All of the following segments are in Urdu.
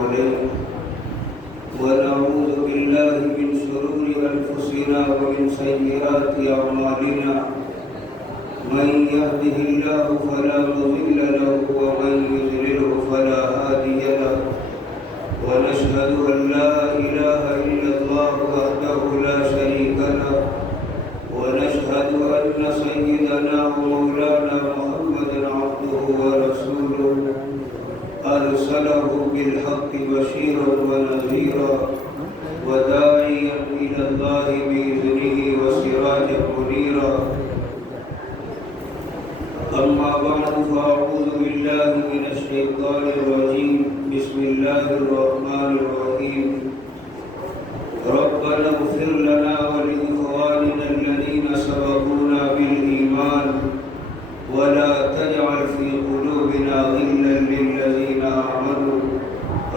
عليه ونعوذ بالله من شرور أنفسنا ومن سيئات أعمالنا من يهده الله فلا مضل له ومن يضلله فلا هادي له ونشهد أن لا إله إلا الله وحده لا شريك له ونشهد أن سيدنا ومولانا محمدا عبده ورسوله أرسله بالحق بشيرا ونذيرا وداعيا إلى الله بإذنه وسراجا منيرا أما بعد فأعوذ بالله من الشيطان الرجيم بسم الله الرحمن الرحيم ربنا اغفر لنا ولإخواننا الذين سبقونا بالإيمان ولا تجعل في قلوبنا غلا للذين آمنوا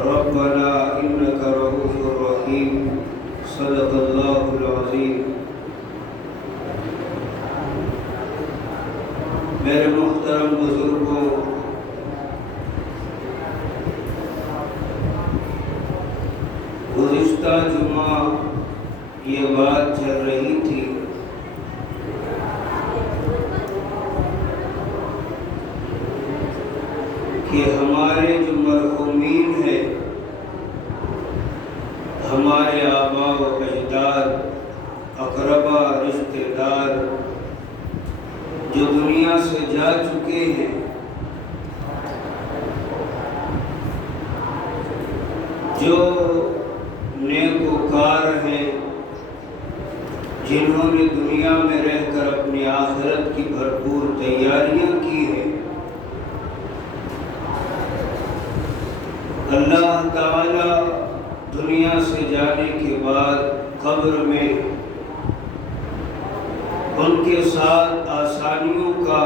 ربنا إنك رؤوف رحيم صدق الله العظيم. میرے محترم بزرگوں، گزشتہ جمعہ یہ بات چل رہی تھی کہ ہمارے جو مرحومین ہیں، ہمارے آباء و اجداد، اقربا، رشتہ دار جو دنیا سے جا چکے ہیں، جو نیکوکار ہیں، جنہوں نے دنیا میں رہ کر اپنی آخرت کی بھرپور تیاریاں کی ہیں، اللہ تعالی دنیا سے جانے کے بعد قبر میں ان کے ساتھ آسانیوں کا،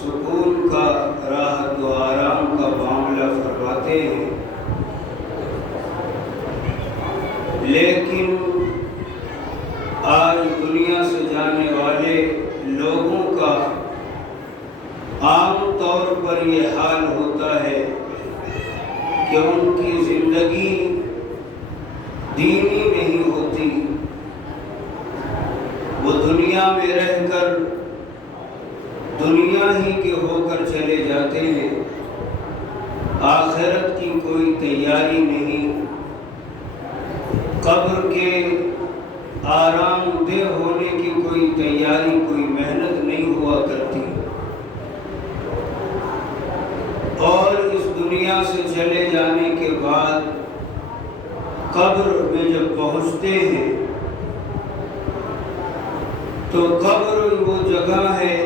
سکون کا، راحت و آرام کا معاملہ فرماتے ہیں، لیکن آج دنیا سے جانے والے لوگوں کا عام طور پر یہ حال ہوتا ہے کہ ان کی زندگی دینی نہیں ہوتی، وہ دنیا میں رہ کر دنیا ہی کے ہو کر چلے جاتے ہیں، آخرت کی کوئی تیاری نہیں، قبر کے آرام دہ ہونے کی کوئی تیاری، کوئی محنت نہیں ہوا کرتی، اور اس دنیا سے چلے جانے کے بعد قبر میں جب پہنچتے ہیں تو قبر وہ جگہ ہے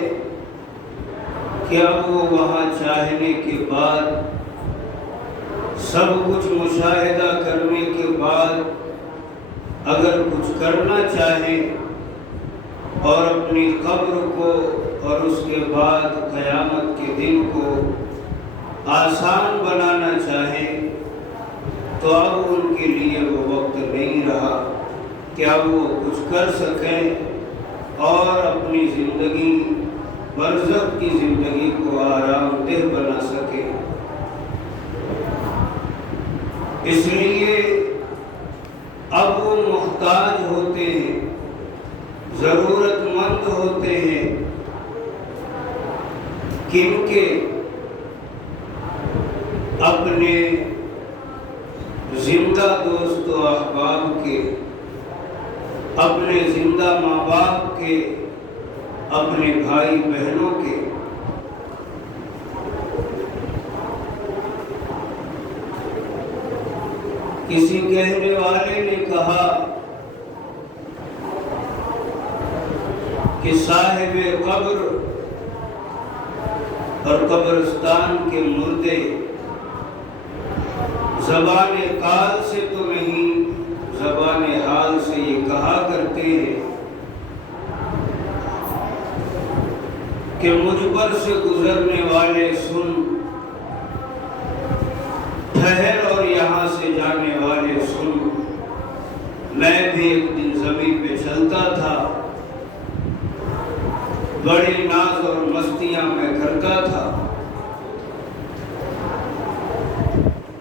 کہ اب وہ وہاں چاہنے کے بعد، سب کچھ مشاہدہ کرنے کے بعد اگر کچھ کرنا چاہیں اور اپنی قبر کو اور اس کے بعد قیامت کے دن کو آسان بنانا چاہیں تو اب ان کے لیے وہ وقت نہیں رہا کہ اب وہ کچھ کر سکیں اور اپنی زندگی، برزخ کی زندگی کو آرام دہ بنا سکیں۔ اس لیے اب وہ محتاج ہوتے ہیں، ضرورت مند ہوتے ہیں، کن کے؟ اپنے زندہ دوست و احباب کے، اپنے زندہ ماں باپ کے، اپنے بھائی بہنوں کے۔ کسی کہنے والے نے کہا کہ صاحب قبر اور قبرستان کے مردے زبان قال سے تو نہیں، زبان حال سے یہ کہا کرتے ہیں کہ مجھ پر سے گزرنے والے سن، ٹھہر اور یہاں سے جانے والے سن، میں بھی ایک دن زمین پہ چلتا تھا، بڑے ناز اور مستیاں میں کرتا تھا،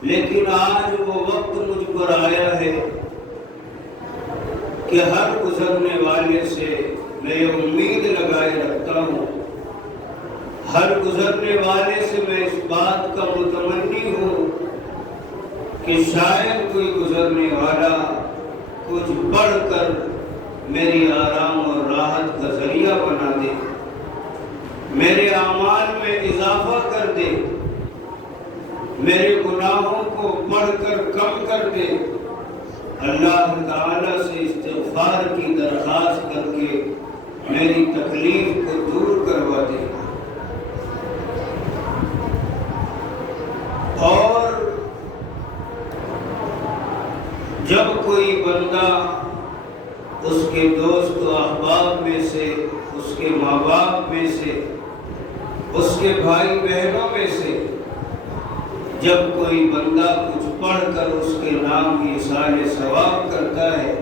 لیکن آج وہ تصور آیا ہے کہ ہر گزرنے والے سے میں یہ امید لگائے رکھتا ہوں، ہر گزرنے والے سے میں اس بات کا متمنی ہوں کہ شاید کوئی گزرنے والا کچھ بڑھ کر میری آرام اور راحت کا ذریعہ بنا دے، میرے اعمال میں اضافہ کر دے، میرے گناہوں کو بڑھ کر کم کر دے، اللہ تعالیٰ سے استغفار کی درخواست کر کے میری تکلیف کو دور کروا دے۔ اور جب کوئی بندہ اس کے دوست و احباب میں سے، اس کے ماں باپ میں سے، اس کے بھائی بہنوں میں سے جب کوئی بندہ کچھ پڑھ کر اس کے نام ایصال ثواب کرتا ہے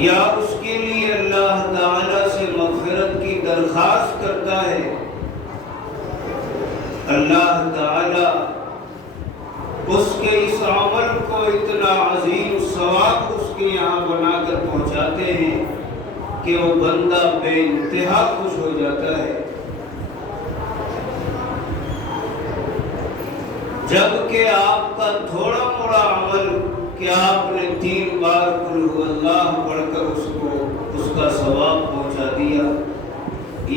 یا اس کے لیے اللہ تعالیٰ سے مغفرت کی درخواست کرتا ہے، اللہ تعالیٰ اس کے اس عمل کو اتنا عظیم ثواب اس کے یہاں بنا کر پہنچاتے ہیں کہ وہ بندہ بے انتہا خوش ہو جاتا ہے۔ جبکہ آپ کا تھوڑا موڑا عمل کہ آپ نے 3 بار قل هو اللہ پڑھ کر اس کا ثواب پہنچا دیا،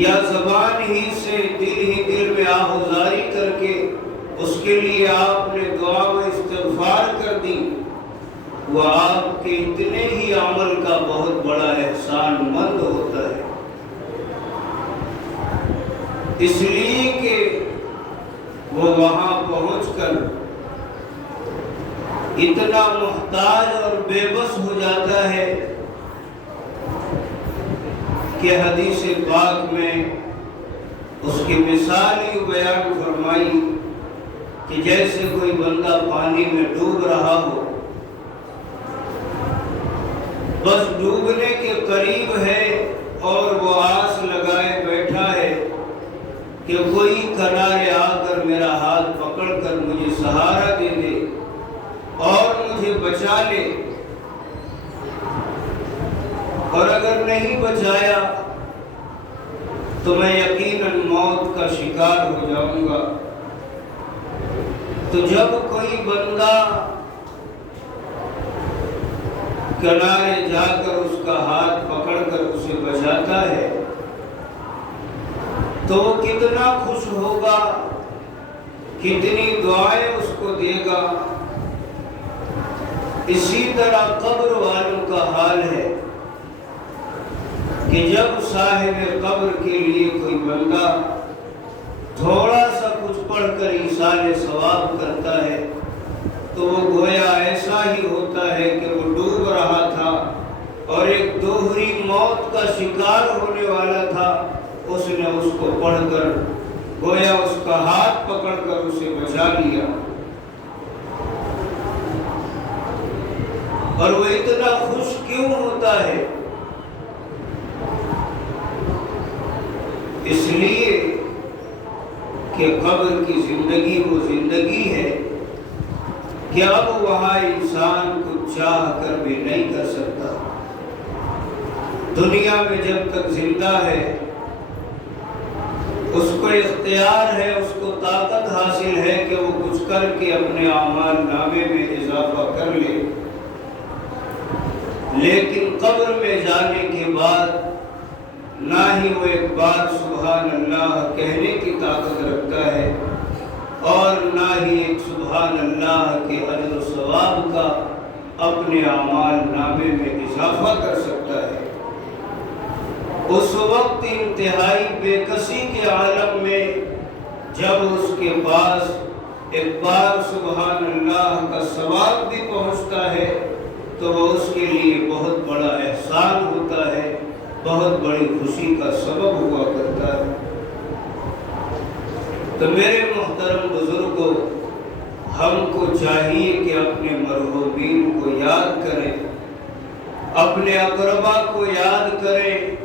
یا زبان ہی سے دل میں آہوزاری کر کے اس کے لیے آپ نے دعا و استغفار کر دی، وہ آپ کے اتنے ہی عمل کا بہت بڑا احسان مند ہوتا ہے، اس لیے کہ وہ وہاں پہنچ کر اتنا محتاج اور بے بس ہو جاتا ہے کہ حدیث پاک میں اس کی مثال ہی بیان فرمائی کہ جیسے کوئی بندہ پانی میں ڈوب رہا ہو، بس ڈوبنے کے قریب ہے اور وہ آس لگائے بیٹھا ہے کہ کوئی کنارے آ کر میرا ہاتھ پکڑ کر مجھے سہارا دے دے اور مجھے بچا لے، اور اگر نہیں بچایا تو میں یقیناً موت کا شکار ہو جاؤں گا۔ تو جب کوئی بندہ کنارے جا کر اس کا ہاتھ پکڑ کر اسے بچاتا ہے تو وہ کتنا خوش ہوگا، کتنی دعائیں اس کو دے گا۔ اسی طرح قبر والوں کا حال ہے کہ جب صاحب قبر کے لیے کوئی بندہ تھوڑا سا کچھ پڑھ کر ایصال ثواب کرتا ہے تو وہ گویا ایسا ہی ہوتا ہے کہ وہ ڈوب رہا تھا اور ایک دوہری موت کا شکار ہونے والا تھا، اس نے اس کو پڑھ کر گویا اس کا ہاتھ پکڑ کر اسے بچا لیا، اور وہ اتنا خوش کیوں ہوتا ہے؟ اس لیے کہ قبر کی زندگی وہ زندگی ہے کہ اب وہاں انسان کو چاہ کر بھی نہیں کر سکتا۔ دنیا میں جب تک زندہ ہے اس کو اختیار ہے، اس کو طاقت حاصل ہے کہ وہ کچھ کر کے اپنے اعمال نامے میں اضافہ کر لے، لیکن قبر میں جانے کے بعد نہ ہی وہ ایک بار سبحان اللہ کہنے کی طاقت رکھتا ہے اور نہ ہی ایک سبحان اللہ کے اجر و ثواب کا اپنے اعمال نامے میں اضافہ کر سکتا ہے۔ اس وقت انتہائی بے کسی کے عالم میں جب اس کے پاس ایک بار سبحان اللہ کا ثواب بھی پہنچتا ہے تو وہ اس کے لیے بہت بڑا احسان ہوتا ہے، بہت بڑی خوشی کا سبب ہوا کرتا ہے۔ تو میرے محترم بزرگوں، ہم کو چاہیے کہ اپنے مرحومین کو یاد کریں، اپنے اقربا کو یاد کریں،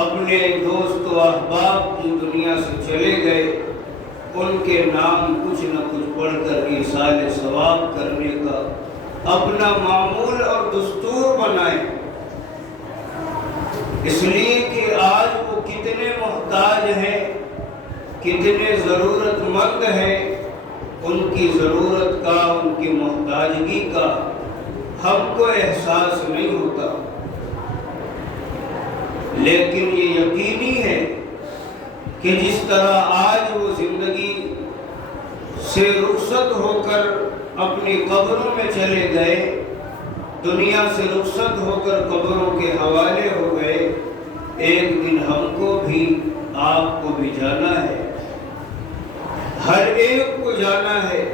اپنے دوست و احباب جو دنیا سے چلے گئے ان کے نام کچھ نہ کچھ پڑھ کر ایصال ثواب کرنے کا اپنا معمول اور دستور بنائیں، اس لیے کہ آج وہ کتنے محتاج ہیں، کتنے ضرورت مند ہیں، ان کی ضرورت کا، ان کی محتاجگی کا ہم کو احساس نہیں ہوتا، لیکن یہ یقینی ہے کہ جس طرح آج وہ زندگی سے رخصت ہو کر اپنی قبروں میں چلے گئے، دنیا سے رخصت ہو کر قبروں کے حوالے ہو گئے، ایک دن ہم کو بھی، آپ کو بھی جانا ہے، ہر ایک کو جانا ہے،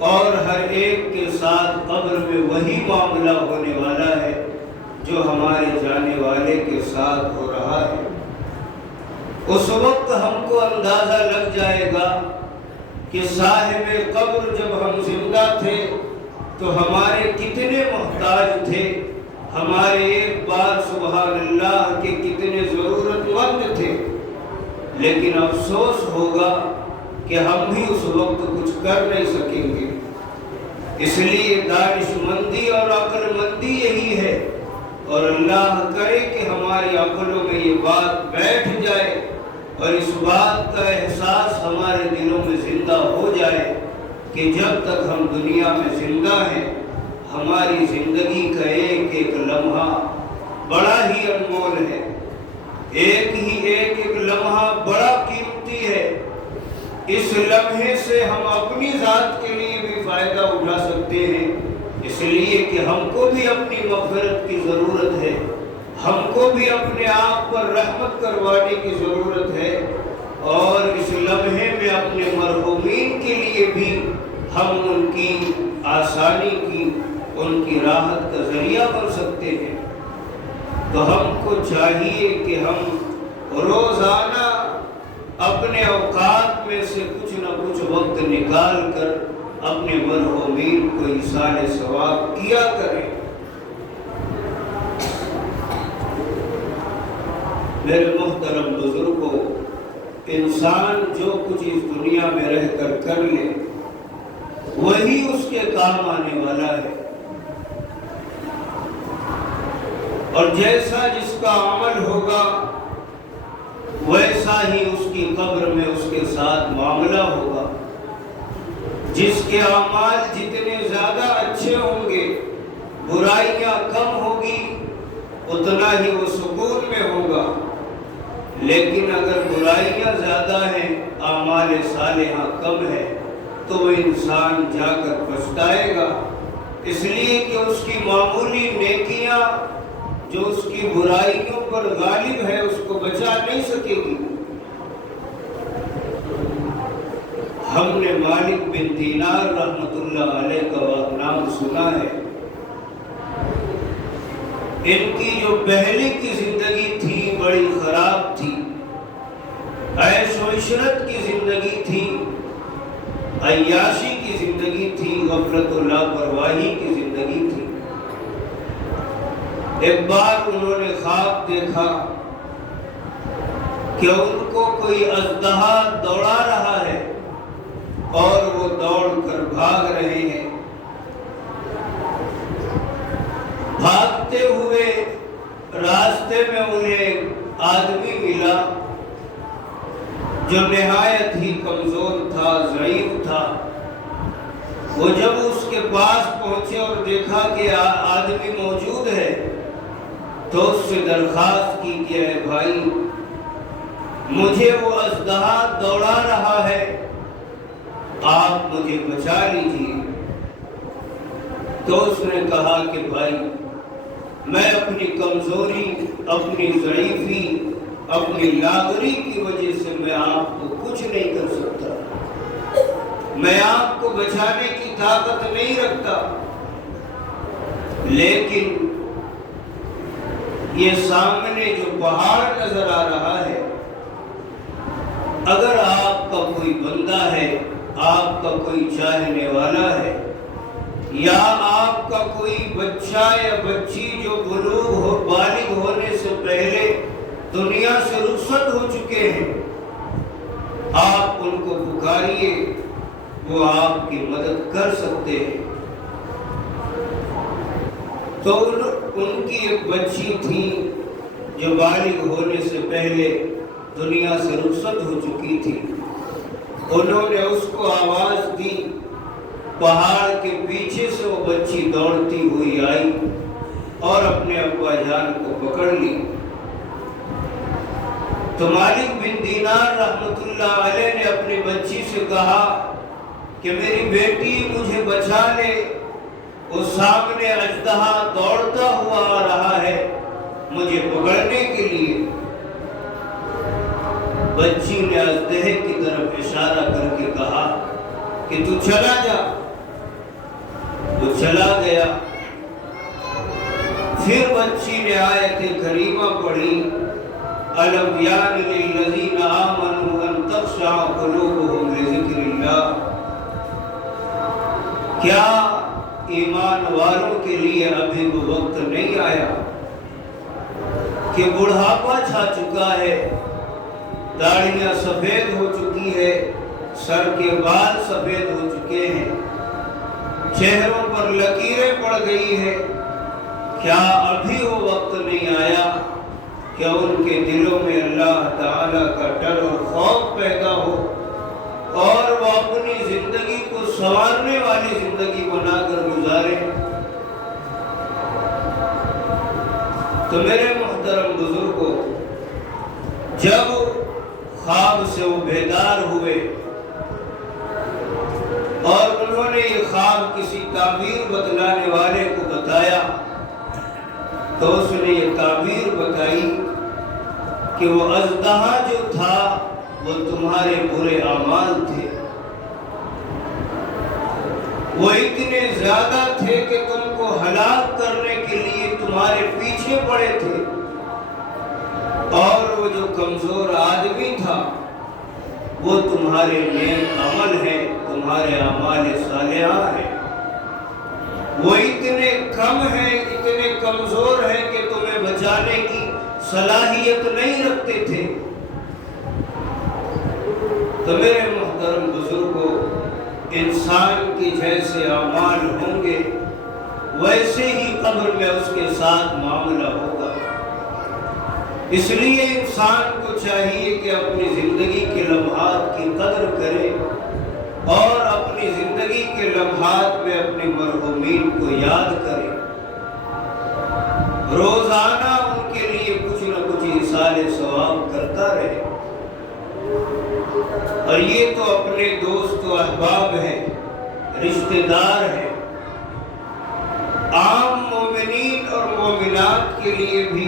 اور ہر ایک کے ساتھ قبر میں وہی معاملہ ہونے والا ہے جو ہمارے جانے والے کے ساتھ ہو رہا ہے۔ اس وقت ہم کو اندازہ لگ جائے گا کہ صاحب قبر جب ہم زندہ تھے تو ہمارے کتنے محتاج تھے، ہمارے ایک بار سبحان اللہ کے کتنے ضرورت مند تھے، لیکن افسوس ہوگا کہ ہم بھی اس وقت کچھ کر نہیں سکیں گے۔ اس لیے دانش مندی اور عقل مندی یہی ہے، اور اللہ کرے کہ ہماری عقلوں میں یہ بات بیٹھ جائے اور اس بات کا احساس ہمارے دلوں میں زندہ ہو جائے کہ جب تک ہم دنیا میں زندہ ہیں، ہماری زندگی کا ایک ایک لمحہ بڑا ہی انمول ہے، ایک لمحہ بڑا قیمتی ہے۔ اس لمحے سے ہم اپنی ذات کے لیے بھی فائدہ اٹھا سکتے ہیں، اس لیے کہ ہم کو بھی اپنی مغفرت کی ضرورت ہے، ہم کو بھی اپنے آپ پر رحمت کروانے کی ضرورت ہے، اور اس لمحے میں اپنے مرحومین کے لیے بھی ہم ان کی آسانی کی، ان کی راحت کا ذریعہ بن سکتے ہیں۔ تو ہم کو چاہیے کہ ہم روزانہ اپنے اوقات میں سے کچھ نہ کچھ وقت نکال کر اپنے مرحومین کو ایصال ثواب کیا کریں۔ میرے محترم بزرگوں، انسان جو کچھ اس دنیا میں رہ کر کر لے وہی اس کے کام آنے والا ہے، اور جیسا جس کا عمل ہوگا ویسا ہی اس کی قبر میں اس کے ساتھ معاملہ ہوگا۔ جس کے اعمال جتنے زیادہ اچھے ہوں گے، برائیاں کم ہوگی، اتنا ہی وہ سکون میں ہوگا، لیکن اگر برائیاں زیادہ ہیں، اعمال صالحہ کم ہے، تو وہ انسان جا کر پچھتائے گا، اس لیے کہ اس کی معمولی نیکیاں جو اس کی برائیوں پر غالب ہے اس کو بچا نہیں سکے گی۔ ہم نے مالک بن دینار رحمت اللہ علیہ کا نام سنا ہے۔ ان کی جو پہلے کی زندگی تھی بڑی خراب تھی، عیش و عشرت کی زندگی تھی، عیاشی کی زندگی تھی، غفلت و لاپرواہی کی زندگی تھی۔ ایک بار انہوں نے خواب دیکھا کہ ان کو کوئی اژدہا دوڑا رہا ہے اور وہ دوڑ کر بھاگ رہے ہیں۔ بھاگتے ہوئے راستے میں انہیں ایک آدمی ملا جو نہایت ہی کمزور تھا، ضعیف تھا۔ وہ جب اس کے پاس پہنچے اور دیکھا کہ آدمی موجود ہے تو اس سے درخواست کی کہ اے بھائی، مجھے وہ اژدہا دوڑا رہا ہے، آپ مجھے بچا لیجیے۔ تو اس نے کہا کہ بھائی، میں اپنی کمزوری، اپنی ضعیفی، اپنی لاغری کی وجہ سے میں آپ کو کچھ نہیں کر سکتا، میں آپ کو بچانے کی طاقت نہیں رکھتا، لیکن یہ سامنے جو پہاڑ نظر آ رہا ہے، اگر آپ کا کوئی بندہ ہے، آپ کا کوئی چاہنے والا ہے، یا آپ کا کوئی بچہ یا بچی جو بالغ ہونے سے پہلے دنیا سے رخصت ہو چکے ہیں، آپ ان کو پکاریے، وہ آپ کی مدد کر سکتے ہیں۔ تو ان کی ایک بچی تھی جو بالغ ہونے سے پہلے دنیا سے رخصت ہو چکی تھی. انہوں نے اس کو آواز دی. پہاڑ کے پیچھے سے وہ بچی دوڑتی ہوئی آئی اور اپنے ابا جان کو پکڑ لی. تو مالک بن دینار رحمت اللہ علیہ نے اپنی بچی سے کہا کہ میری بیٹی مجھے بچا لے، وہ سامنے اژدہا دوڑتا ہوا آ رہا ہے مجھے پکڑنے کے لیے. بچی نے اژدہے کی طرف اشارہ کر کے کہا کہ تو چلا جا. وہ چلا گیا. پھر بچی نے آیت کریمہ پڑھی، أَلَمْ يَعْنِ لِلَّذِينَ آمَنُوا أَن تَخْشَعَ قُلُوبُهُمْ لِذِكْرِ اللَّهِ. کیا ایمان والوں کے لیے ابھی وہ وقت نہیں آیا کہ بڑھاپا چھا چکا ہے، داڑھیاں سفید ہو چکی ہے، سر کے بال سفید ہو چکے ہیں، چہروں پر لکیریں پڑ گئی ہے، کیا ابھی وہ وقت نہیں آیا کہ ان کے دلوں میں اللہ تعالیٰ کا ڈر اور خوف پیدا ہو اور وہ اپنی زندگی کو سنوارنے والی زندگی بنا کر گزارے؟ تو میرے محترم بزرگوں، جب خواب سے وہ بیدار ہوئے اور انہوں نے یہ خواب کسی تعبیر بتلانے والے کو بتایا تو اس نے یہ تعبیر بتائی کہ وہ اژدہا جو تھا وہ تمہارے برے اعمال تھے، وہ اتنے زیادہ تھے کہ تم کو ہلاک کرنے کے لیے تمہارے پیچھے پڑے تھے، اور وہ جو کمزور آدمی تھا وہ تمہارے نیک عمل ہے، تمہارے اعمال صالحہ ہیں، وہ اتنے کم ہیں، اتنے کمزور ہیں کہ تمہیں بچانے کی صلاحیت نہیں رکھتے تھے. تو میرے محترم بزرگوں، انسان کی جیسے اعمال ہوں گے ویسے ہی قبر میں اس کے ساتھ معاملہ ہوگا. اس لیے انسان کو چاہیے کہ اپنی زندگی کے لمحات کی قدر کرے اور اپنی زندگی کے لمحات میں اپنے مرحومین کو یاد کرے، روزانہ ان کے لیے کچھ نہ کچھ ایصال ثواب کرتا رہے. اور یہ تو اپنے دوست و احباب ہیں، رشتہ دار ہیں. عام مومنین اور مومنات کے لیے بھی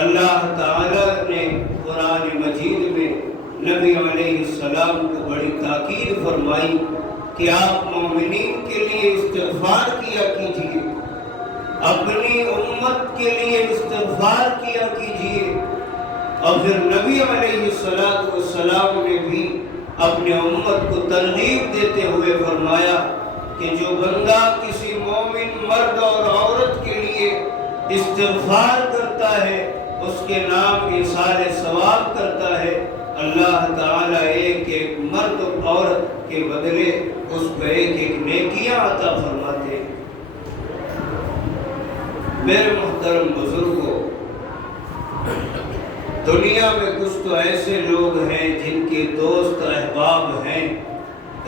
اللہ تعالیٰ نے قرآن مجید میں نبی علیہ السلام کو بڑی تاکید فرمائی کہ آپ مومنین کے لیے استغفار کیا کیجیے، اپنی امت کے لیے استغفار کیا کیجیے. اور پھر نبی علیہ السلام نے بھی اپنے امت کو ترغیب دیتے ہوئے فرمایا کہ جو بندہ کسی مومن مرد اور عورت کے لیے استغفار کرتا ہے، اس کے نام ایصال ثواب کرتا ہے، اللہ تعالیٰ ایک ایک مرد اور عورت کے بدلے اس کو ایک ایک نیکیاں عطا فرماتے ہیں. میرے محترم بزرگوں، دنیا میں کچھ تو ایسے لوگ ہیں جن کے دوست احباب ہیں،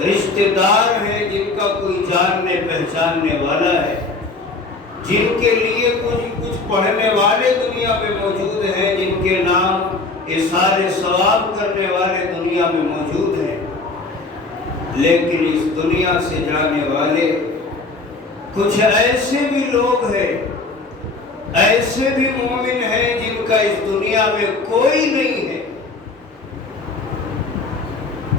رشتہ دار ہیں، جن کا کوئی جاننے پہچاننے والا ہے، جن کے لیے کچھ پڑھنے والے دنیا میں موجود ہیں، جن کے نام ایصال ثواب کرنے والے دنیا میں موجود ہیں. لیکن اس دنیا سے جانے والے کچھ ایسے بھی لوگ ہیں، ایسے بھی مومن ہیں جن کا اس دنیا میں کوئی نہیں ہے.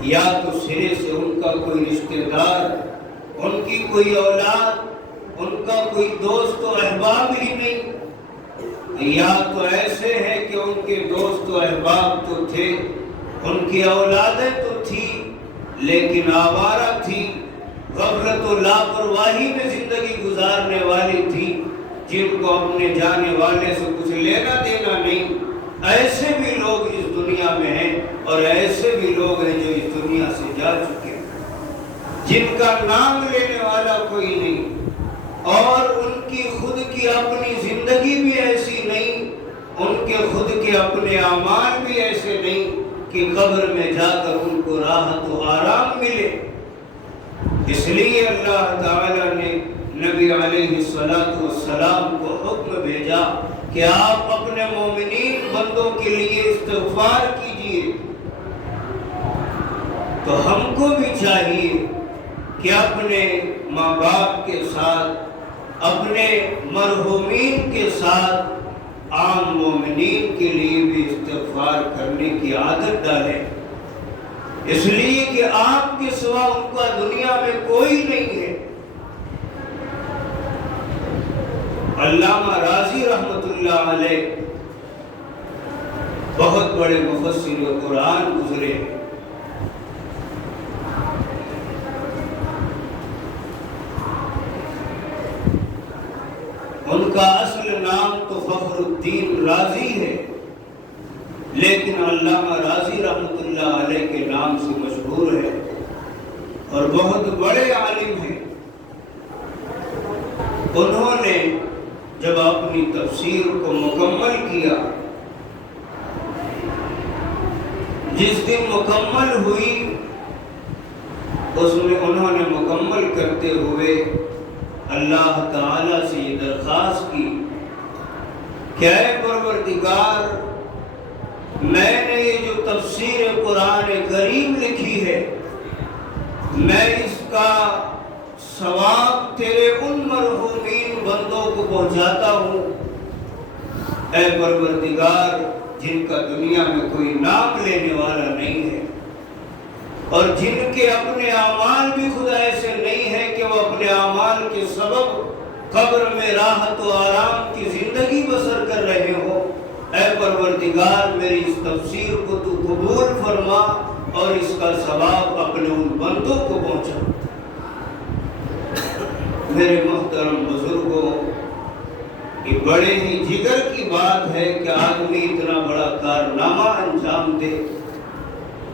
یا تو سرے سے ان کا کوئی رشتہ دار، ان کی کوئی اولاد، ان کا کوئی دوست و احباب ہی نہیں، یا تو ایسے ہیں کہ ان کے دوست و احباب تو تھے، ان کی اولادیں تو تھی لیکن آوارہ تھی، غفلت و لاپرواہی میں زندگی گزارنے والی تھی، جن کو اپنے جانے والے سے کچھ لینا دینا نہیں. ایسے بھی لوگ اس دنیا میں ہیں اور ایسے بھی لوگ ہیں جو اس دنیا سے جا چکے ہیں، جن کا نام لینے والا کوئی نہیں، اور ان کی خود کی کی اپنی زندگی بھی ایسی نہیں، ان کے خود کے اپنے اعمال بھی ایسے نہیں کہ قبر میں جا کر ان کو راحت و آرام ملے۔ اس لیے اللہ تعالیٰ نے نبی علیہ السلام کو حکم بھیجا کہ آپ اپنے مومنین بندوں کے لیے استغفار کیجیے۔ تو ہم کو بھی چاہیے کہ اپنے ماں باپ کے ساتھ، اپنے مرحومین کے ساتھ عام مومنین کے لیے بھی استغفار کرنے کی عادت ڈالیں، اس لیے کہ آپ کے سوا ان کا دنیا میں کوئی نہیں ہے۔ علامہ راضی رحمت اللہ علیہ بہت بڑے مفسر قرآن گزرے۔ ان کا اصل نام تو فخر الدین رازی ہے، لیکن علامہ راضی رحمت اللہ علیہ کے نام سے مشہور ہے اور بہت بڑے عالم ہیں۔ انہوں نے جب اپنی تفسیر کو مکمل کیا، جس دن مکمل ہوئی اس میں انہوں نے مکمل کرتے ہوئے اللہ تعالیٰ سے یہ درخواست کی کہ اے پروردگار، میں نے یہ جو تفسیر قرآن کریم لکھی ہے، میں اس کا ثواب تیرے ان مرحومین بندوں کو پہنچاتا ہوں، اے پروردگار جن کا دنیا میں کوئی نام لینے والا نہیں ہے، اور جن کے اپنے اعمال بھی خدا ایسے نہیں ہیں کہ وہ اپنے اعمال کے سبب قبر میں راحت و آرام کی زندگی بسر کر رہے ہو، اے پروردگار میری اس تفسیر کو تو قبول فرما اور اس کا ثواب اپنے ان بندوں کو پہنچا۔ میرے محترم بزرگوں، یہ بڑے ہی جگر کی بات ہے کہ آدمی اتنا بڑا کارنامہ انجام دے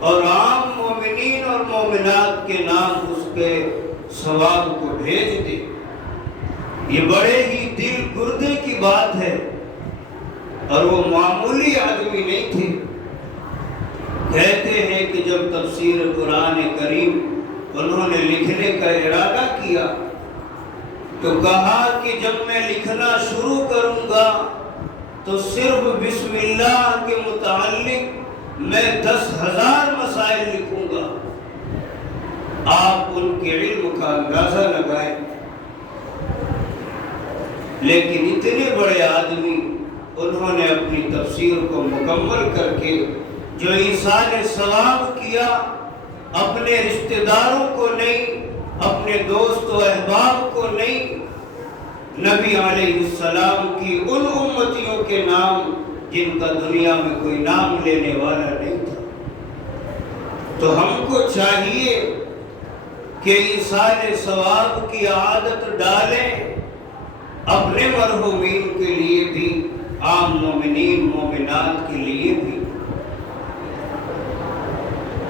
اور عام مومنین اور مومنات کے نام اس کے ثواب کو بھیج دے۔ یہ بڑے ہی دل گردے کی بات ہے، اور وہ معمولی آدمی نہیں تھے۔ کہتے ہیں کہ جب تفسیر قرآن کریم انہوں نے لکھنے کا ارادہ کیا تو کہا کہ جب میں لکھنا شروع کروں گا تو صرف بسم اللہ کے متعلق میں 10,000 مسائل لکھوں گا۔ آپ ان کے علم کا اندازہ لگائیں، لیکن اتنے بڑے آدمی انہوں نے اپنی تفسیر کو مکمل کر کے جو ایصال ثواب کیا، اپنے رشتہ داروں کو نہیں، اپنے دوست و احباب کو نہیں، نبی علیہ السلام کی ان امتیوں کے نام جن کا دنیا میں کوئی نام لینے والا نہیں تھا۔ تو ہم کو چاہیے کہ ایصال ثواب کی عادت ڈالیں، اپنے مرحومین کے لیے بھی، عام مومنین مومنات کے لیے بھی۔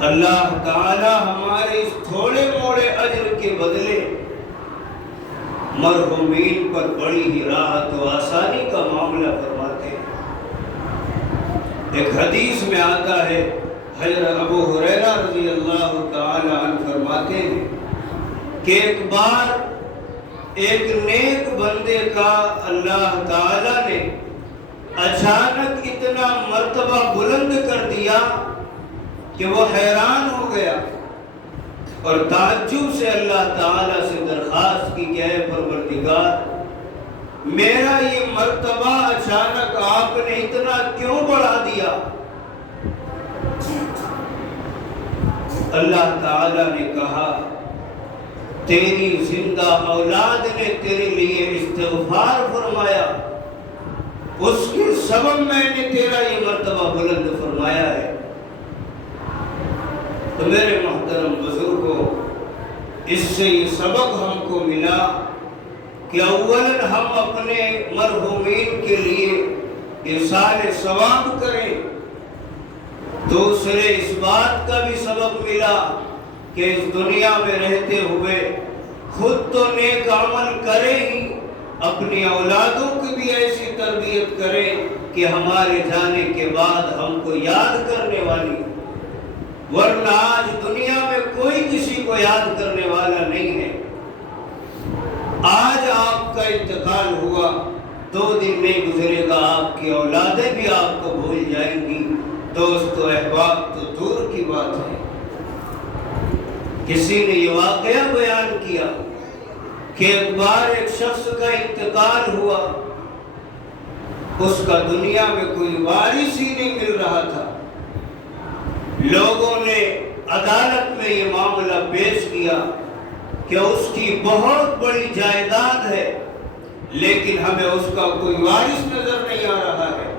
اللہ تعالی ہمارے اس تھوڑے موڑے اجر کے بدلے مرحومین پر بڑی ہی راحت و آسانی کا معاملہ فرماتے ہیں۔ ایک حدیث میں آتا ہے، حضرت ابو ہریرہ رضی اللہ تعالی عنہ فرماتے ہیں کہ ایک بار ایک نیک بندے کا اللہ تعالی نے اچانک اتنا مرتبہ بلند کر دیا کہ وہ حیران ہو گیا اور تعجب سے اللہ تعالیٰ سے درخواست کی کہ اے پروردگار، میرا یہ مرتبہ اچانک آپ نے اتنا کیوں بڑھا دیا؟ اللہ تعالیٰ نے کہا، تیری زندہ اولاد نے تیرے لیے استغفار فرمایا، اس کے سبب میں نے تیرا یہ مرتبہ بلند فرمایا ہے۔ تو میرے محترم بزرگوں، اس سے یہ سبق ہم کو ملا کہ اولاً ہم اپنے مرحومین کے لیے ایصال ثواب کریں، دوسرے اس بات کا بھی سبق ملا کہ اس دنیا میں رہتے ہوئے خود تو نیک عمل کرے ہی، اپنی اولادوں کی بھی ایسی تربیت کرے کہ ہمارے جانے کے بعد ہم کو یاد کرنے والی، ورنہ آج دنیا میں کوئی کسی کو یاد کرنے والا نہیں ہے۔ آج آپ کا انتقال ہوا، 2 دن نہیں گزرے گا آپ کی اولادیں بھی آپ کو بھول جائیں گی، دوست و احباب تو دور کی بات ہے۔ کسی نے یہ واقعہ بیان کیا کہ ایک بار ایک شخص کا انتقال ہوا، اس کا دنیا میں کوئی وارث ہی نہیں مل رہا تھا۔ لوگوں نے عدالت میں یہ معاملہ پیش کیا کہ اس کی بہت بڑی جائیداد ہے، لیکن ہمیں اس کا کوئی وارث نظر نہیں آ رہا ہے۔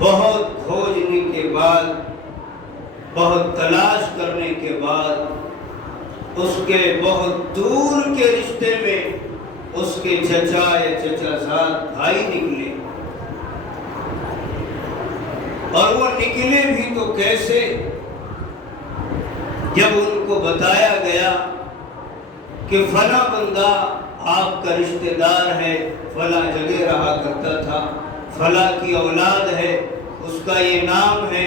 بہت کھوجنے کے بعد، بہت تلاش کرنے کے بعد اس کے بہت دور کے رشتے میں اس کے چچا یا چچا زاد بھائی نکلے، اور وہ نکلے بھی تو کیسے؟ جب ان کو بتایا گیا کہ فلاں بندہ آپ کا رشتہ دار ہے، فلاں جگہ رہا کرتا تھا، فلاں کی اولاد ہے، اس کا یہ نام ہے،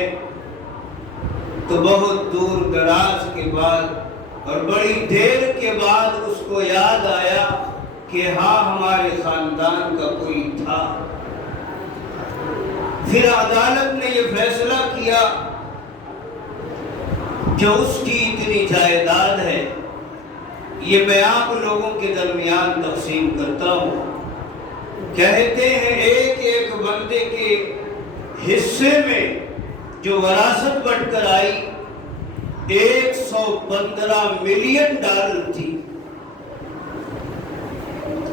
تو بہت دور دراز کے بعد اور بڑی دیر کے بعد اس کو یاد آیا کہ ہاں ہمارے خاندان کا کوئی تھا۔ پھر عدالت نے یہ فیصلہ کیا کہ اس کی اتنی جائیداد ہے، یہ میں آپ لوگوں کے درمیان تقسیم کرتا ہوں۔ کہتے ہیں ایک ایک بندے کے حصے میں جو وراثت بٹ کر آئی 115 ملین ڈالر تھی،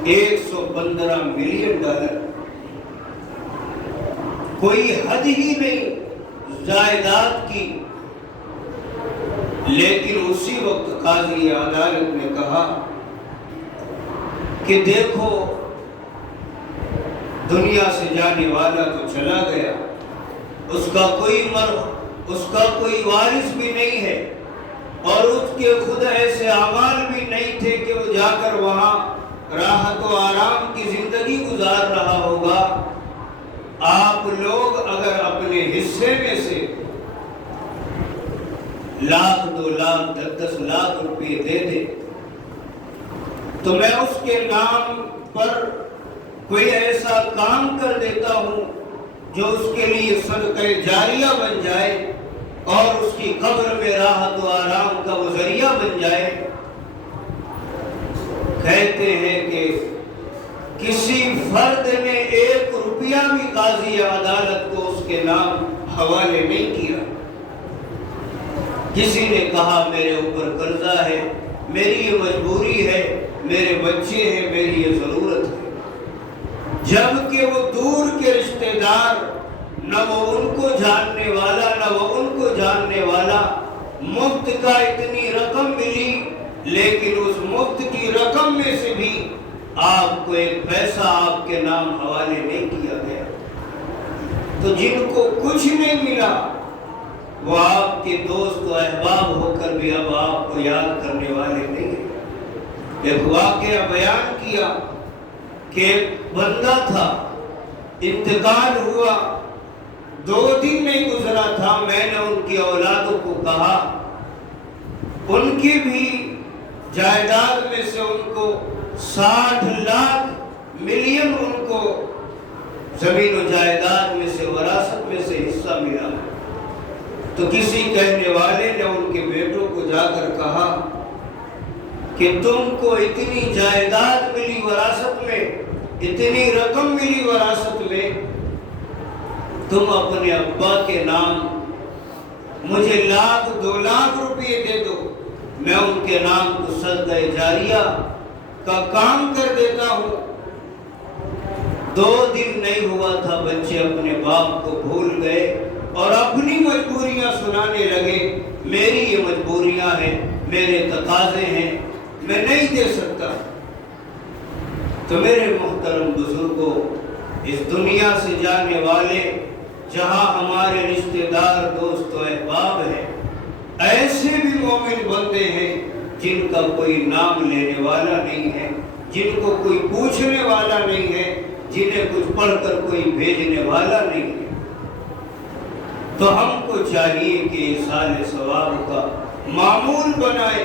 115 ملین ڈالر، کوئی حد ہی نہیں جائیداد کی۔ لیکن اسی وقت قاضی عدالت نے کہا کہ دیکھو دنیا سے جانے والا تو چلا گیا، اس کا کوئی وارث بھی نہیں ہے، اور اس کے خود ایسے اعمال بھی نہیں تھے کہ وہ جا کر وہاں راحت و آرام کی زندگی گزار رہا ہوگا۔ آپ لوگ اگر اپنے حصے میں سے 1,00,000 2 لاکھ 10 لاکھ روپے دے دے تو میں اس کے نام پر کوئی ایسا کام کر دیتا ہوں جو اس کے لیے صدقہ جاریہ بن جائے اور اس کی قبر میں راحت و آرام کا وہ ذریعہ بن جائے۔ کہتے ہیں کہ کسی فرد نے 1 روپیہ بھی قاضی عدالت کو اس کے نام حوالے نہیں کیا۔ کسی نے کہا میرے اوپر قرضہ ہے، میری یہ مجبوری ہے، میرے بچے ہیں، میری یہ ضرورت ہے، جبکہ وہ دور کے رشتہ دار، نہ وہ ان کو جاننے والا نہ وہ ان کو جاننے والا، مفت کا اتنی رقم ملی، لیکن اس مفت کی رقم میں سے بھی آپ کو 1 پیسہ آپ کے نام حوالے نہیں کیا گیا۔ تو جن کو کچھ نہیں ملا وہ آپ کے دوست و احباب ہو کر بھی اب آپ کو یاد کرنے والے نہیں ہیں۔ ایک واقعہ بیان کیا کہ ایک بندہ تھا، انتقال ہوا، 2 دن نہیں گزرا تھا، میں نے ان کی اولادوں کو کہا، ان کی بھی جائیداد میں سے ان کو 60 لاکھ ملین ان کو زمین و جائیداد میں سے وراثت میں سے حصہ ملا۔ تو کسی کہنے والے نے ان کے بیٹوں کو جا کر کہا کہ تم کو اتنی جائیداد ملی وراثت میں، اتنی رقم ملی وراثت میں، تم اپنے ابا کے نام مجھے 1,00,000 2 لاکھ روپے دے دو، میں ان کے نام کو صدقہ جاریہ کا کام کر دیتا ہوں۔ 2 دن نہیں ہوا تھا، بچے اپنے باپ کو بھول گئے اور اپنی مجبوریاں سنانے لگے، میری یہ مجبوریاں ہیں، میرے تقاضے ہیں، میں نہیں دے سکتا۔ تو میرے محترم بزرگوں، اس دنیا سے جانے والے جہاں ہمارے رشتہ دار دوست و احباب ہیں، ایسے بھی مومن بندے ہیں جن کا کوئی نام لینے والا نہیں ہے، جن کو کوئی پوچھنے والا نہیں ہے، جنہیں کچھ پڑھ کر کوئی بھیجنے والا نہیں ہے۔ تو ہم کو چاہیے کہ ایصال ثواب کا معمول بنائے،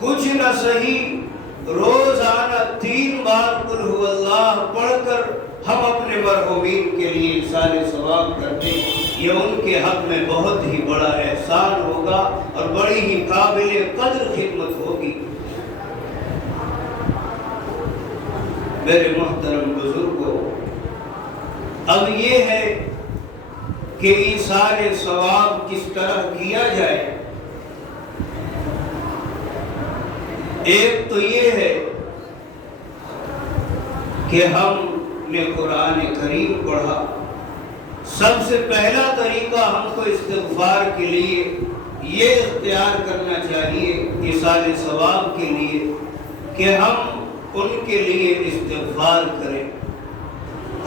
کچھ نہ صحیح روزانہ 3 بار قل هو اللہ پڑھ کر ہم اپنے مرحومین کے لیے ایصال ثواب کرتے ہیں۔ یہ ان کے حق میں بہت ہی بڑا احسان ہوگا اور بڑی ہی قابل قدر خدمت ہوگی۔ میرے محترم بزرگوں، اب یہ ہے کہ ایصال ثواب کس طرح کیا جائے۔ ایک تو یہ ہے کہ ہم نے قرآن کریم پڑھا، سب سے پہلا طریقہ ہم کو استغفار کے لیے یہ اختیار کرنا چاہیے ایصال ثواب کے لیے کہ ہم ان کے لیے استغفار کریں۔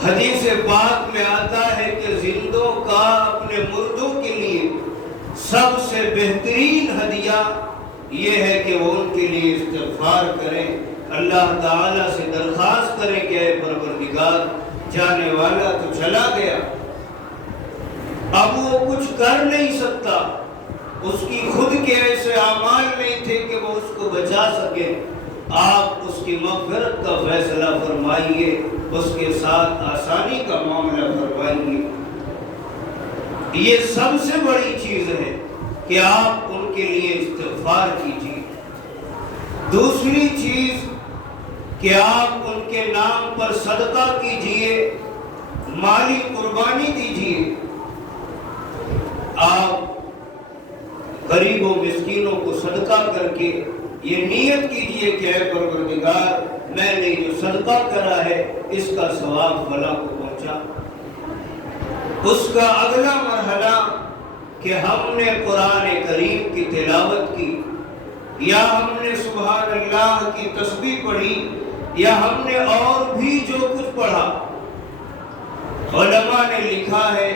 حدیث پاک میں آتا ہے کہ زندوں کا اپنے مردوں کے لیے سب سے بہترین ہدیہ یہ ہے کہ وہ ان کے لیے استغفار کریں، اللہ تعالیٰ سے درخواست کریں کہ اے پروردگار، جانے والا تو چلا گیا، اب وہ کچھ کر نہیں سکتا، اس کی خود کے ایسے اعمال نہیں تھے کہ وہ اس کو بچا سکے، آپ اس کی مغفرت کا فیصلہ فرمائیے، اس کے ساتھ آسانی کا معاملہ فرمائیے۔ یہ سب سے بڑی چیز ہے کہ آپ ان کے لیے استغفار کیجیے۔ دوسری چیز کہ آپ ان کے نام پر صدقہ کیجیے، مالی قربانی دیجیے۔ آپ غریب و مسکینوں کو صدقہ کر کے یہ نیت کیجیے کہ اے پروردگار، میں نے جو صدقہ کرا ہے اس کا ثواب فلاں کو پہنچا۔ اس کا اگلا مرحلہ کہ ہم نے قرآن کریم کی تلاوت کی، یا ہم نے سبحان اللہ کی تسبیح پڑھی، یا ہم نے اور بھی جو کچھ پڑھا، علماء نے لکھا ہے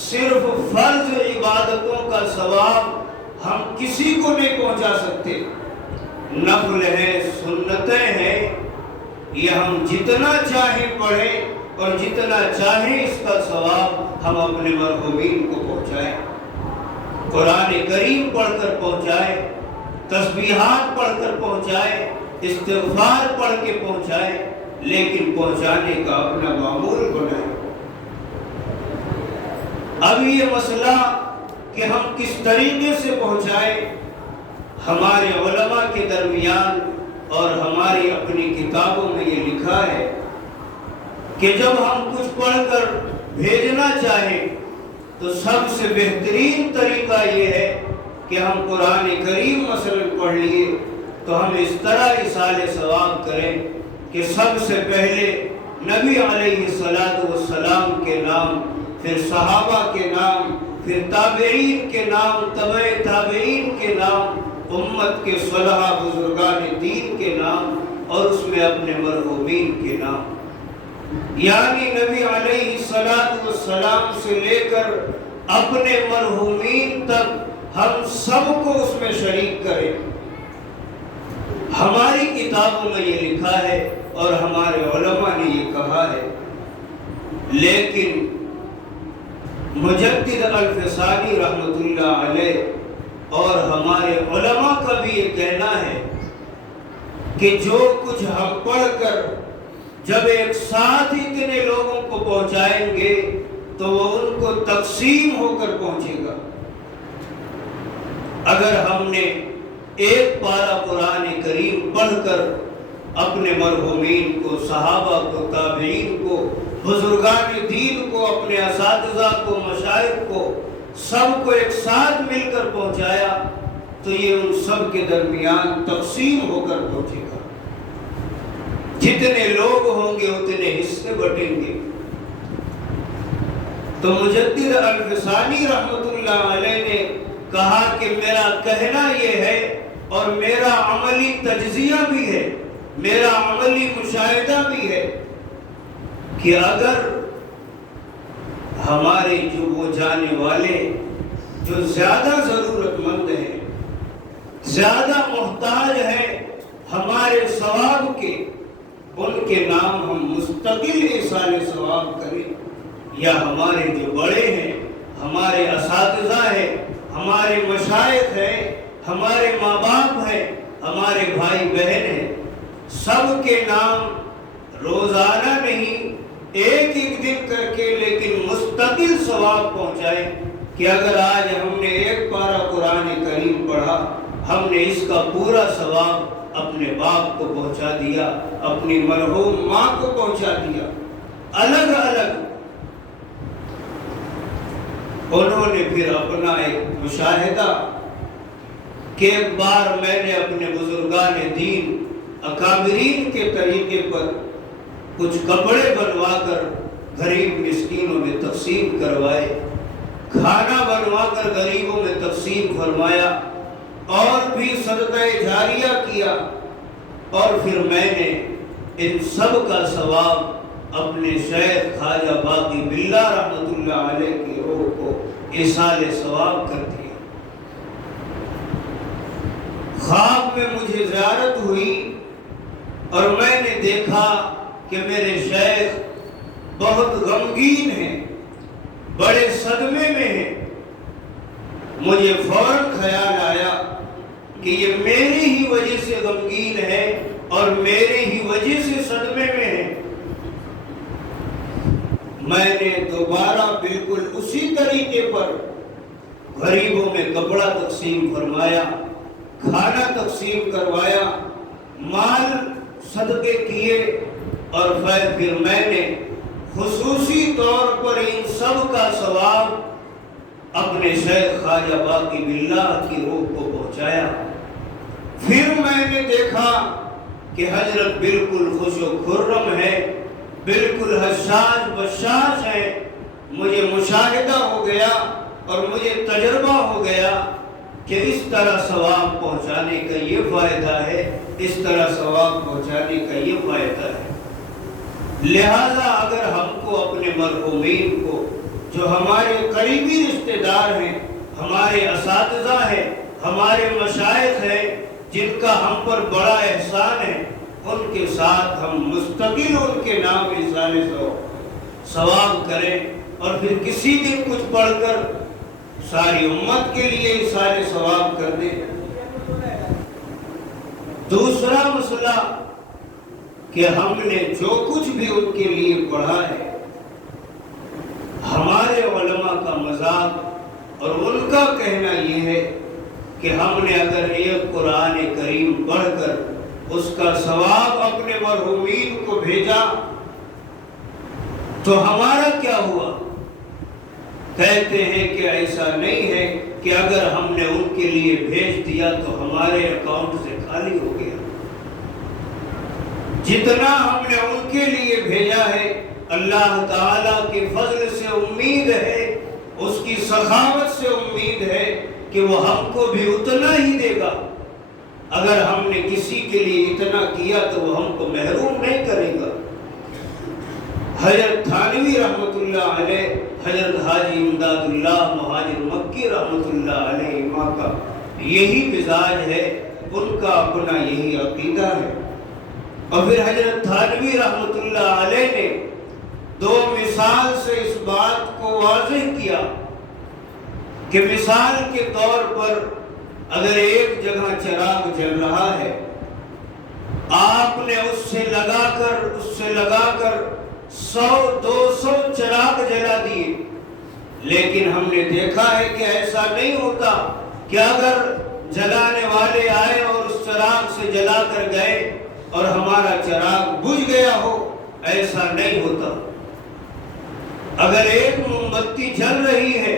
صرف فرض عبادتوں کا ثواب ہم کسی کو نہیں پہنچا سکتے، نفل ہے، سنتیں ہیں، یہ ہم جتنا چاہیں پڑھیں اور جتنا چاہیں اس کا ثواب ہم اپنے مرحومین کو پہنچائیں، قرآن کریم پڑھ کر پہنچائیں، تسبیحات پڑھ کر پہنچائیں، استغفار پڑھ کے پہنچائیں، لیکن پہنچانے کا اپنا معمول بنائیں۔ اب یہ مسئلہ کہ ہم کس طریقے سے پہنچائیں، ہمارے علماء کے درمیان اور ہماری اپنی کتابوں میں یہ لکھا ہے کہ جب ہم کچھ پڑھ کر بھیجنا چاہیں تو سب سے بہترین طریقہ یہ ہے کہ ہم قرآن کریم مثلا پڑھ لیے تو ہم اس طرح ایصال ثواب کریں کہ سب سے پہلے نبی علیہ السلام کے نام، پھر صحابہ کے نام، پھر تابعین کے نام، تبع تابعین کے نام، امت کے صلحاء بزرگان دین کے نام، اور اس میں اپنے مرحومین کے نام، یعنی نبی علیہ السلام سے لے کر اپنے مرحومین تک ہم سب کو اس میں شریک کریں۔ ہماری کتابوں میں یہ لکھا ہے اور ہمارے علماء نے یہ کہا ہے، لیکن مجدد الفسانی رحمۃ اللہ علیہ اور ہمارے علماء کا بھی یہ کہنا ہے کہ جو کچھ ہم پڑھ کر جب ایک ساتھ اتنے لوگوں کو پہنچائیں گے تو وہ ان کو تقسیم ہو کر پہنچے گا۔ اگر ہم نے ایک پارہ قرآن کریم پڑھ کر اپنے مرحومین کو، صحابہ کو، تابعین کو، بزرگان دین کو، اپنے اساتذہ کو، مشائخ کو، سب کو ایک ساتھ مل کر پہنچایا تو یہ ان سب کے درمیان تقسیم ہو کر پہنچے گا۔ جتنے لوگ ہوں گے اتنے حصے بٹیں گے۔ تو مجدد الفسانی رحمۃ اللہ علیہ نے کہا کہ میرا کہنا یہ ہے اور میرا عملی تجزیہ بھی ہے، میرا عملی مشاہدہ بھی ہے کہ اگر ہمارے جو وہ جانے والے جو زیادہ ضرورت مند ہیں زیادہ محتاج ہیں ہمارے ثواب کے، ان کے نام ہم مستقل ایصال ثواب کریں، یا ہمارے جو بڑے ہیں، ہمارے اساتذہ ہیں، ہمارے مشائخ ہیں، ہمارے ماں باپ ہیں، ہمارے بھائی بہن ہیں، سب کے نام روزانہ نہیں، ایک ایک دن کر کے لیکن مستقل ثواب پہنچائیں کہ اگر آج ہم نے ایک پارہ قرآن کریم پڑھا، ہم نے اس کا پورا ثواب اپنے باپ کو پہنچا دیا، اپنی مرحوم ماں کو پہنچا دیا۔ الگ الگ انہوں نے پھر اپنا ایک مشاہدہ کہ ایک بار میں نے اپنے بزرگان دین اکابرین کے طریقے پر کچھ کپڑے بنوا کر غریب مسکینوں میں تقسیم کروائے، کھانا بنوا کر غریبوں میں تقسیم فرمایا، اور بھی صدقہ جاریہ کیا، اور پھر میں نے ان سب کا ثواب اپنے شیخ خواجہ باقی باللہ رحمۃ اللہ علیہ کی روح کو ایصال ثواب کر دیا۔ خواب میں مجھے زیارت ہوئی اور میں نے دیکھا کہ میرے شیخ بہت غمگین ہیں، بڑے صدمے میں ہیں۔ مجھے فوراً خیال آیا کہ یہ میری ہی وجہ سے غمگین ہے اور میرے ہی وجہ سے صدمے میں ہے۔ میں نے دوبارہ بالکل اسی طریقے پر غریبوں میں کپڑا تقسیم فرمایا، کھانا تقسیم کروایا، مال صدقے کیے، اور پھر میں نے خصوصی طور پر ان سب کا ثواب اپنے شیخ خواجہ باقی باللہ کی روح کو پہنچایا۔ پھر میں نے دیکھا کہ حضرت بالکل خوش و خرم ہے، بالکل حشاش بشاش ہے۔ مجھے مشاہدہ ہو گیا اور مجھے تجربہ ہو گیا کہ اس طرح ثواب پہنچانے کا یہ فائدہ ہے، اس طرح ثواب پہنچانے کا یہ فائدہ ہے۔ لہذا اگر ہم کو اپنے مرحومین کو، جو ہمارے قریبی رشتہ دار ہیں، ہمارے اساتذہ ہیں، ہمارے مشائخ ہیں، جن کا ہم پر بڑا احسان ہے، ان کے ساتھ ہم مستقل ان کے نام ایصال ثواب کریں، اور پھر کسی دن کچھ پڑھ کر ساری امت کے لیے ایصال ثواب کر دیں۔ دوسرا مسئلہ کہ ہم نے جو کچھ بھی ان کے لیے پڑھا ہے، ہمارے علماء کا مذاق اور ان کا کہنا یہ ہے کہ ہم نے اگر ایک قرآن کریم پڑھ کر اس کا ثواب اپنے مرحومین کو بھیجا تو ہمارا کیا ہوا؟ کہتے ہیں کہ ایسا نہیں ہے کہ اگر ہم نے ان کے لیے بھیج دیا تو ہمارے اکاؤنٹ سے خالی ہو گیا۔ جتنا ہم نے ان کے لیے بھیجا ہے، اللہ تعالیٰ کے فضل سے امید ہے، اس کی سخاوت سے امید ہے کہ وہ ہم کو بھی اتنا ہی دے گا۔ اگر ہم نے کسی کے لیے اتنا کیا تو وہ ہم کو محروم نہیں کرے گا۔ حضرت تھانوی رحمۃ اللہ علیہ، حضرت حاجی امداد اللہ مہاجر مکی رحمۃ اللہ علیہ امام کا یہی مزاج ہے، ان کا اپنا یہی عقیدہ ہے۔ اور پھر حضرت تھانوی رحمۃ اللہ علیہ نے دو مثال سے اس بات کو واضح کیا کہ مثال کے طور پر اگر ایک جگہ چراغ جل رہا ہے، آپ نے اس سے لگا کر 100-200 چراغ جلا دیے، لیکن ہم نے دیکھا ہے کہ ایسا نہیں ہوتا کہ اگر جلانے والے آئے اور اس چراغ سے جلا کر گئے اور ہمارا چراغ بجھ گیا ہو، ایسا نہیں ہوتا۔ اگر ایک موم بتی جل رہی ہے،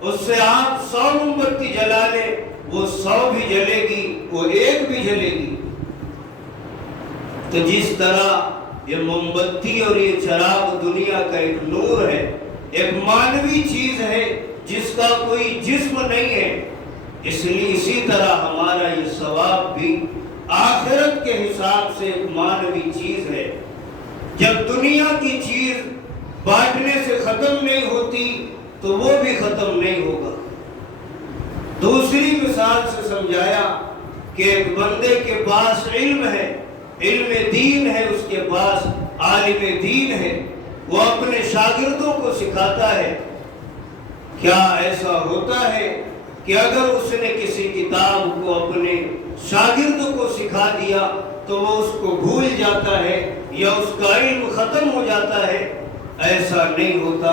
اس سے آپ 100 موم بتی جلا لیں، وہ 100 بھی جلے گی، وہ ایک بھی جلے گی۔ تو جس طرح یہ موم بتی اور یہ چراغ دنیا کا ایک نور ہے، ایک مانوی چیز ہے جس کا کوئی جسم نہیں ہے، اس لیے اسی طرح ہمارا یہ ثواب بھی آخرت کے حساب سے ایک مانوی چیز ہے۔ جب دنیا کی چیز بانٹنے سے ختم نہیں ہوتی تو وہ بھی ختم نہیں ہوگا۔ دوسری مثال سے سمجھایا کہ ایک بندے کے پاس علم ہے، علم دین ہے، اس کے پاس عالم دین ہے، وہ اپنے شاگردوں کو سکھاتا ہے۔ کیا ایسا ہوتا ہے کہ اگر اس نے کسی کتاب کو اپنے شاگردوں کو سکھا دیا تو وہ اس کو بھول جاتا ہے یا اس کا علم ختم ہو جاتا ہے؟ ایسا نہیں ہوتا،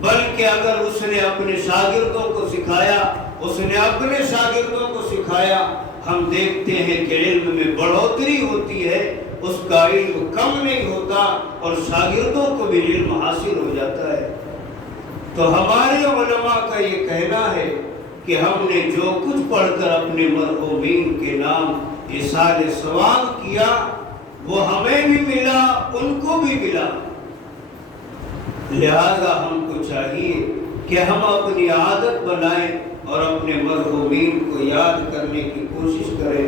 بلکہ اگر اس نے اپنے شاگردوں کو سکھایا، اس نے اپنے شاگردوں کو سکھایا، ہم دیکھتے ہیں کہ علم میں بڑھوتری ہوتی ہے، اس کا علم کم نہیں ہوتا اور شاگردوں کو بھی علم حاصل ہو جاتا ہے۔ تو ہمارے علماء کا یہ کہنا ہے کہ ہم نے جو کچھ پڑھ کر اپنے مرحومین کے نام احسان ثواب کیا وہ ہمیں بھی ملا، ان کو بھی ملا۔ لہذا ہم کو چاہیے کہ ہم اپنی عادت بنائیں اور اپنے مرحومین کو یاد کرنے کی کوشش کریں۔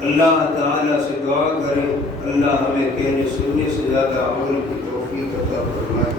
اللہ تعالیٰ سے دعا کریں اللہ ہمیں کہنے سننے سے زیادہ عمل کی توفیق عطا فرمائے۔